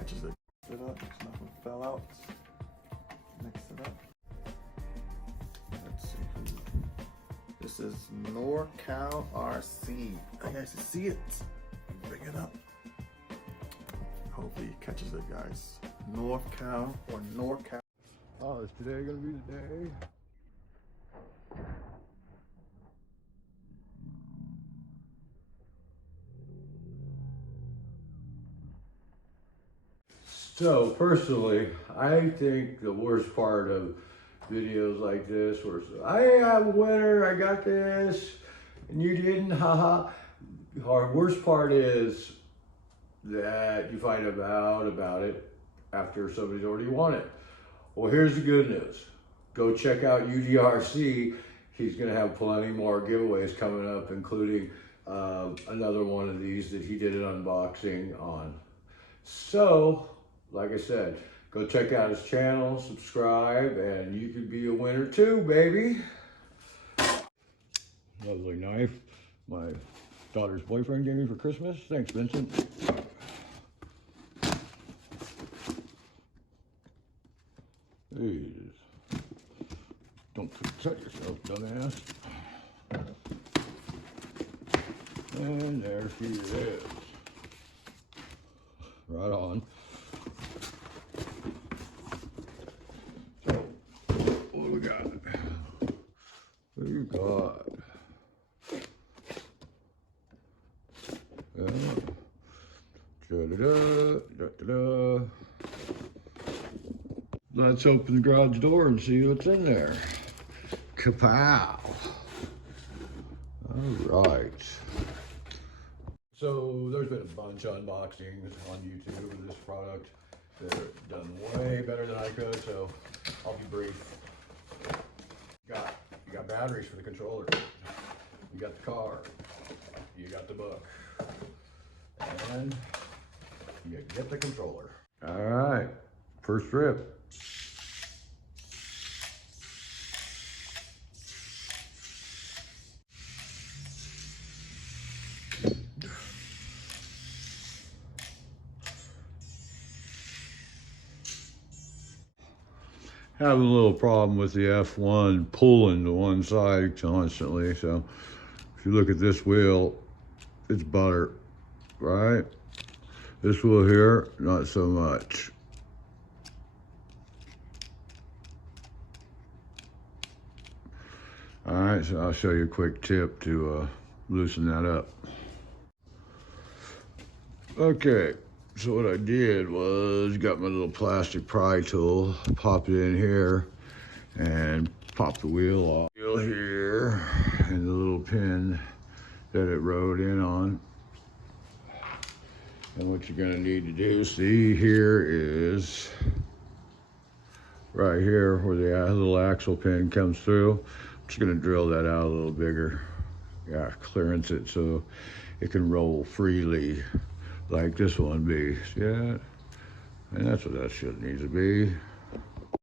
catches it. Mix it up, so nothing fell out. Mix it up. Let's see. This is NorCal RC. You guys can see it. Bring it up. Hopefully it catches it, guys. NorCal or NorCal. Oh, is today gonna be the day? So personally, I think the worst part of videos like this where I'm a winner, I got this, and you didn't, haha. Our worst part is that you find out about it after somebody's already won it. Well, here's the good news. Go check out UDRC. He's gonna have plenty more giveaways coming up, including another one of these that he did an unboxing on. So, like I said, go check out his channel, subscribe, and you could be a winner too, baby. Lovely knife. My daughter's boyfriend gave me for Christmas. Thanks, Vincent. Jesus. Don't cut yourself, dumbass. And there she is. Right on. So, what do we got? What do you got? Da-da-da, da-da-da. Let's open the garage door and see what's in there. Kapow! All right. So there's been a bunch of unboxings on YouTube of this product. They're done way better than I could, so I'll be brief. You got batteries for the controller. You got the car. You got the book. And you get the controller. All right, first rip. Having a little problem with the F1 pulling to one side constantly. So if you look at this wheel, it's butter, right? This wheel here, not so much. All right, so I'll show you a quick tip to loosen that up. Okay. So what I did was got my little plastic pry tool, pop it in here, and pop the wheel off. Wheel here, and the little pin that it rode in on. And what you're gonna need to do, see here is, right here where the little axle pin comes through. I'm just gonna drill that out a little bigger. Yeah, clearance it so it can roll freely. Like this one be, see that? And that's what that shit needs to be.